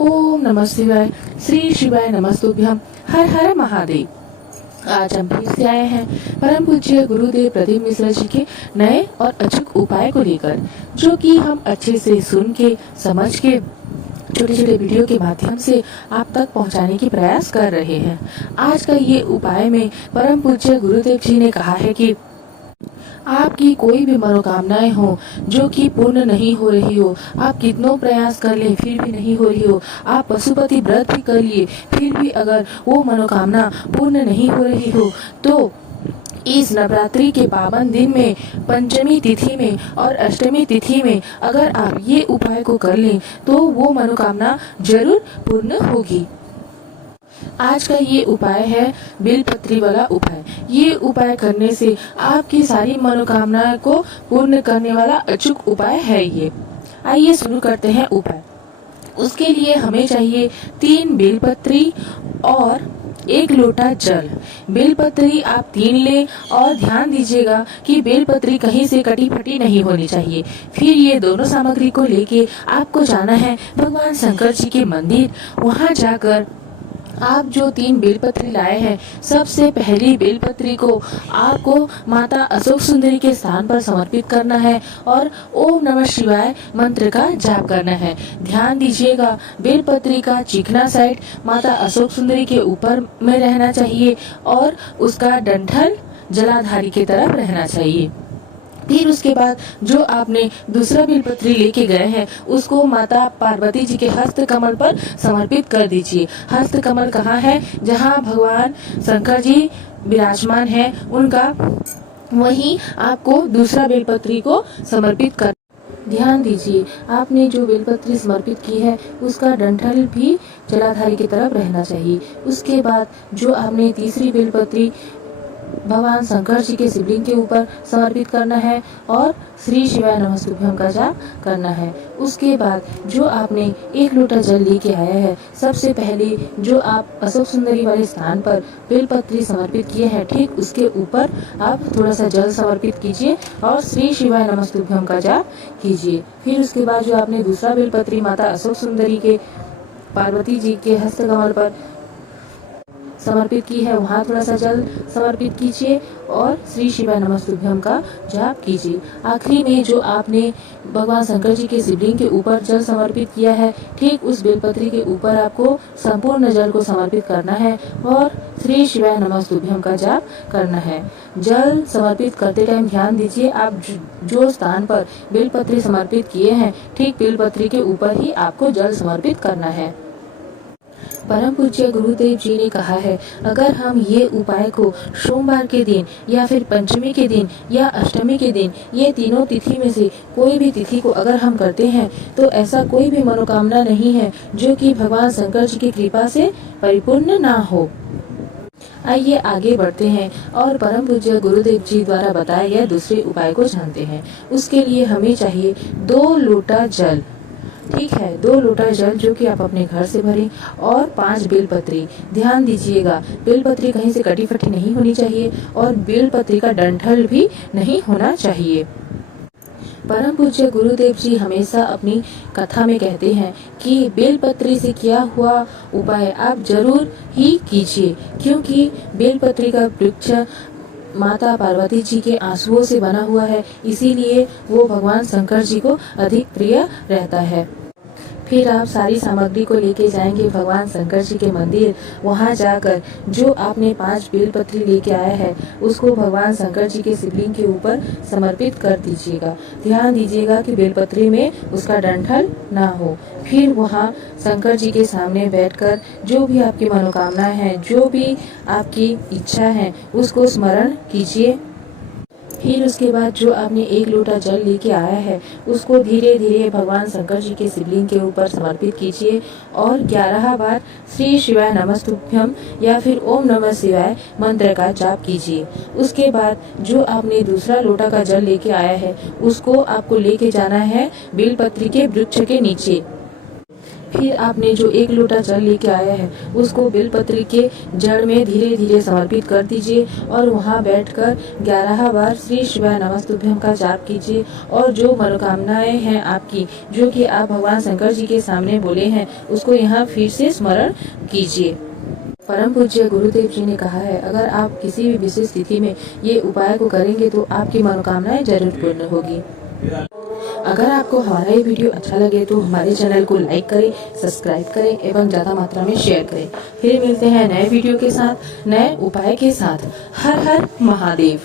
ओम नमः शिवाय। श्री शिवाय नमस्तुभ्यम। हर हर महादेव। आज हम फिर से आए हैं परम पूज्य गुरुदेव प्रदीप मिश्रा जी के नए और अचूक उपाय को लेकर, जो कि हम अच्छे से सुन के समझ के छोटे छोटे वीडियो के माध्यम से आप तक पहुंचाने की प्रयास कर रहे हैं। आज का ये उपाय में परम पूज्य गुरुदेव जी ने कहा है कि आपकी कोई भी मनोकामनाएं हो जो कि पूर्ण नहीं हो रही हो, आप कितनों प्रयास कर ले फिर भी नहीं हो रही हो, आप पशुपति व्रत भी कर लिए फिर भी अगर वो मनोकामना पूर्ण नहीं हो रही हो, तो इस नवरात्रि के पावन दिन में पंचमी तिथि में और अष्टमी तिथि में अगर आप ये उपाय को कर लें तो वो मनोकामना जरूर पूर्ण होगी। आज का ये उपाय है बेलपत्री वाला उपाय। ये उपाय करने से आपकी सारी मनोकामनाएं को पूर्ण करने वाला अचूक उपाय है ये। आइए शुरू करते हैं उपाय। उसके लिए हमें चाहिए 3 बेलपत्री और 1 लोटा जल। बेलपत्री आप 3 लें और ध्यान दीजिएगा कि बेलपत्री कहीं से कटी फटी नहीं होनी चाहिए। फिर ये दोनों सामग्री को लेके आपको जाना है भगवान शंकर जी के मंदिर। वहाँ जाकर आप जो 3 बेलपत्री लाए हैं, सबसे पहली बेलपत्री को आपको माता अशोक सुंदरी के स्थान पर समर्पित करना है और ओम नमः शिवाय मंत्र का जाप करना है। ध्यान दीजिएगा बेलपत्री का चिकना साइड माता अशोक सुंदरी के ऊपर में रहना चाहिए और उसका डंठल जलाधारी की तरफ रहना चाहिए। फिर उसके बाद जो आपने दूसरा बेलपत्री लेके गए हैं उसको माता पार्वती जी के हस्त कमल पर समर्पित कर दीजिए। हस्त कमल कहाँ है? जहाँ भगवान शंकर जी विराजमान है उनका, वहीं आपको दूसरा बेलपत्री को समर्पित कर। ध्यान दीजिए आपने जो बेलपत्री समर्पित की है उसका डंठल भी जलाधारी की तरफ रहना चाहिए। उसके बाद जो आपने तीसरी बेलपत्री भगवान शंकर जी के शिवलिंग के ऊपर समर्पित करना है और श्री शिवाय नमस्तुभ्यम का जाप करना है। उसके बाद जो आपने 1 लोटा जल लेके आया है, सबसे पहले जो आप अशोक सुंदरी वाले स्थान पर बेलपत्री समर्पित किए हैं, ठीक उसके ऊपर आप थोड़ा सा जल समर्पित कीजिए और श्री शिवाय नमस्तुभ्यम का जाप कीजिए। फिर उसके बाद जो आपने दूसरा बेलपत्री माता अशोक सुंदरी के पार्वती जी के हस्त कमल पर समर्पित की है, वहाँ थोड़ा सा जल समर्पित कीजिए और श्री शिवाय नमस्तुभ्यम का जाप कीजिए। आखिरी में जो आपने भगवान शंकर जी के शिवलिंग के ऊपर जल समर्पित किया है, ठीक उस बेलपत्री के ऊपर आपको संपूर्ण जल को समर्पित करना है और श्री शिवाय नमस्तुभ्यम का जाप करना है। जल समर्पित करते टाइम ध्यान दीजिए आप जो स्थान पर बेलपत्री समर्पित किए हैं, ठीक बेलपत्री के ऊपर ही आपको जल समर्पित करना है। परम पूज्य गुरुदेव जी ने कहा है, अगर हम ये उपाय को सोमवार के दिन या फिर पंचमी के दिन या अष्टमी के दिन, ये तीनों तिथि में से कोई भी तिथि को अगर हम करते हैं तो ऐसा कोई भी मनोकामना नहीं है जो कि भगवान शंकर जी की कृपा से परिपूर्ण ना हो। आइए आगे बढ़ते हैं और परम पूज्य गुरुदेव जी द्वारा बताए गए दूसरे उपाय को जानते हैं। उसके लिए हमें चाहिए 2 लोटा जल। ठीक है, 2 लोटा जल जो कि आप अपने घर से भरें और 5 बेलपत्री। ध्यान दीजिएगा बेलपत्री कहीं से कटी फटी नहीं होनी चाहिए और बेलपत्री का डंठल भी नहीं होना चाहिए। परम पूज्य गुरुदेव जी हमेशा अपनी कथा में कहते हैं कि बेलपत्री से किया हुआ उपाय आप जरूर ही कीजिए, क्योंकि बेलपत्री का वृक्ष माता पार्वती जी के आंसुओं से बना हुआ है, इसीलिए वो भगवान शंकर जी को अधिक प्रिय रहता है। फिर आप सारी सामग्री को लेके जाएंगे भगवान शंकर जी के मंदिर। वहाँ जाकर जो आपने 5 बेलपत्री लेके आया है उसको भगवान शंकर जी के शिवलिंग के ऊपर समर्पित कर दीजिएगा। ध्यान दीजिएगा कि बेलपत्री में उसका डंठल ना हो। फिर वहाँ शंकर जी के सामने बैठकर जो भी आपकी मनोकामनाएं हैं, जो भी आपकी इच्छा है, उसको स्मरण कीजिए। फिर उसके बाद जो आपने 1 लोटा जल लेके आया है उसको धीरे धीरे भगवान शंकर जी के शिवलिंग के ऊपर समर्पित कीजिए और 11 बार श्री शिवाय नमस्तुभ्यम या फिर ओम नमः शिवाय मंत्र का जाप कीजिए। उसके बाद जो आपने दूसरा लोटा का जल लेके आया है उसको आपको लेके जाना है बेलपत्री के वृक्ष के नीचे। फिर आपने जो 1 लोटा जल लेके आया है उसको बेलपत्र के जड़ में धीरे धीरे समर्पित कर दीजिए और वहाँ बैठकर 11 बार श्री शिवाय नमस्तुभ्यम का जाप कीजिए। और जो मनोकामनाएं हैं आपकी, जो कि आप भगवान शंकर जी के सामने बोले हैं, उसको यहाँ फिर से स्मरण कीजिए। परम पूज्य गुरुदेव जी ने कहा है, अगर आप किसी भी विशेष तिथि में ये उपाय को करेंगे तो आपकी मनोकामनाएं जरूर पूर्ण होगी। अगर आपको हमारा ये वीडियो अच्छा लगे तो हमारे चैनल को लाइक करें, सब्सक्राइब करें एवं ज़्यादा मात्रा में शेयर करें। फिर मिलते हैं नए वीडियो के साथ, नए उपाय के साथ। हर हर महादेव।